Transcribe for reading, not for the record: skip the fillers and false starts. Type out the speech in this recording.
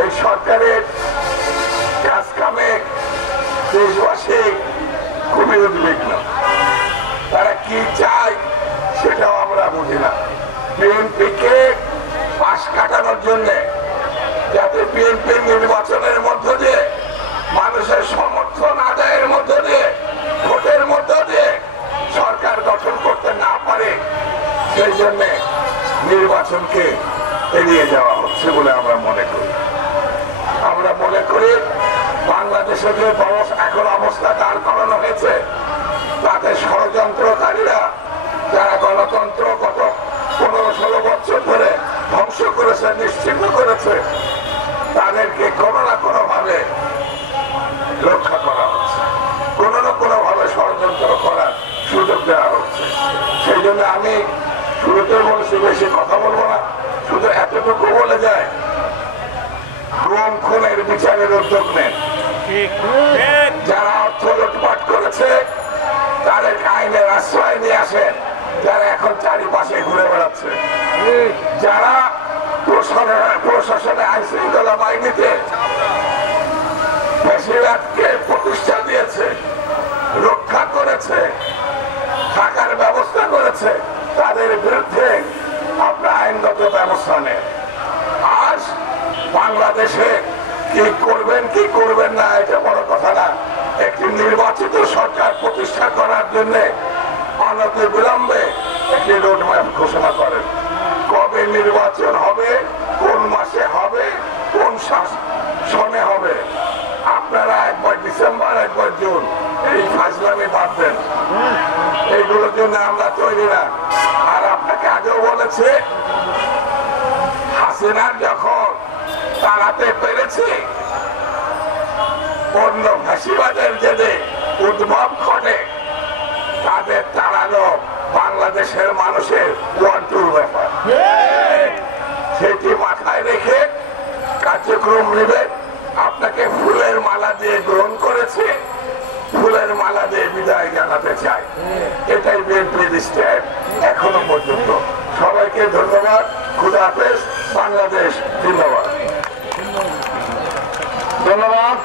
এই সরকারের কাজ কামে দেশবাসী খুবই উদ্বিগ্ন। তারা কি চায় সেটাও আমরা বুঝি না। বিএনপিকে পাশ কাটানোর জন্য, যাতে বিএনপি নির্বাচনের মধ্য দিয়ে মানুষের সমর্থন আদায়ের মধ্য দিয়ে, ভোটের মধ্য দিয়ে সরকার গঠন করতে না পারে, সেই জন্য নির্বাচনকে এড়িয়ে যাওয়া হচ্ছে বলে আমরা মনে করি। আমরা মনে করি বাংলাদেশের যে এখন অবস্থা দাঁড় করানো হয়েছে, তাতে ষড়যন্ত্রকারীরা যারা গণতন্ত্র গত 15-16 বছর ধরে ধ্বংস করেছে, নিশ্চিহ্ন করেছে, তাদেরকে কোনো না কোনো ভাবে রক্ষা করা হচ্ছে, কোনো না কোনো ভাবে ষড়যন্ত্র করার সুযোগ দেওয়া হচ্ছে। সেই জন্য আমি শুরুতে বলছি বেশি কথা বলবো না, শুধু এতটুকু বলে যায়, গুম খুনের বিচারের উদ্যোগ নেন। যারা অর্থ লুটপাট করেছে তাদের আইনের আশ্রয় নিয়ে আসেন, যারা এখন চারিপাশে ঘুরে বেড়াচ্ছে, যারা প্রশাসনে আইন শৃঙ্খলা বাহিনীতে বেশিরভাগকে প্রতিষ্ঠা দিয়েছে, রক্ষা করেছে, থাকার ব্যবস্থা করেছে, তাদের বিরুদ্ধে আপনার আইনগত ব্যবস্থা নেন। আজ বাংলাদেশে কি করবেন কি করবেন না এটা বড় কথা না, একটি নির্বাচিত সরকার প্রতিষ্ঠা করার জন্য অনতি বিলম্বে একটি রোডম্যাপ ঘোষণা করেন। কবে নির্বাচন হবে, কোন মাসে হবে, কোন সনে হবে, আপনারা একবার ডিসেম্বর একবার জুন এই ফাজলামি বাদ দেন, এইগুলোর জন্য আমরা তৈরি না। আর আপনাকে আগেও বলেছে, হাসিনার যখন তাড়াতে পেরেছি, অন্য ফাঁসিবাদের জেনে উদ্ভব ঘটে, তাদের তাড়ানো বাংলাদেশের মানুষের ওয়ান্টুর ব্যাপার। সেটি মাথায় রেখে কার্যক্রম নেবেন। আপনাকে ফুলের মালা দিয়ে গ্রহণ করেছে, ফুলের মালা দিয়ে বিদায় জানাতে চাই। এটাই বিএনপির স্ট্যান্ড এখনো পর্যন্ত। সবাইকে ধন্যবাদ। খুদা হাফেজ। বাংলাদেশ জিন্দাবাদ। ধন্যবাদ।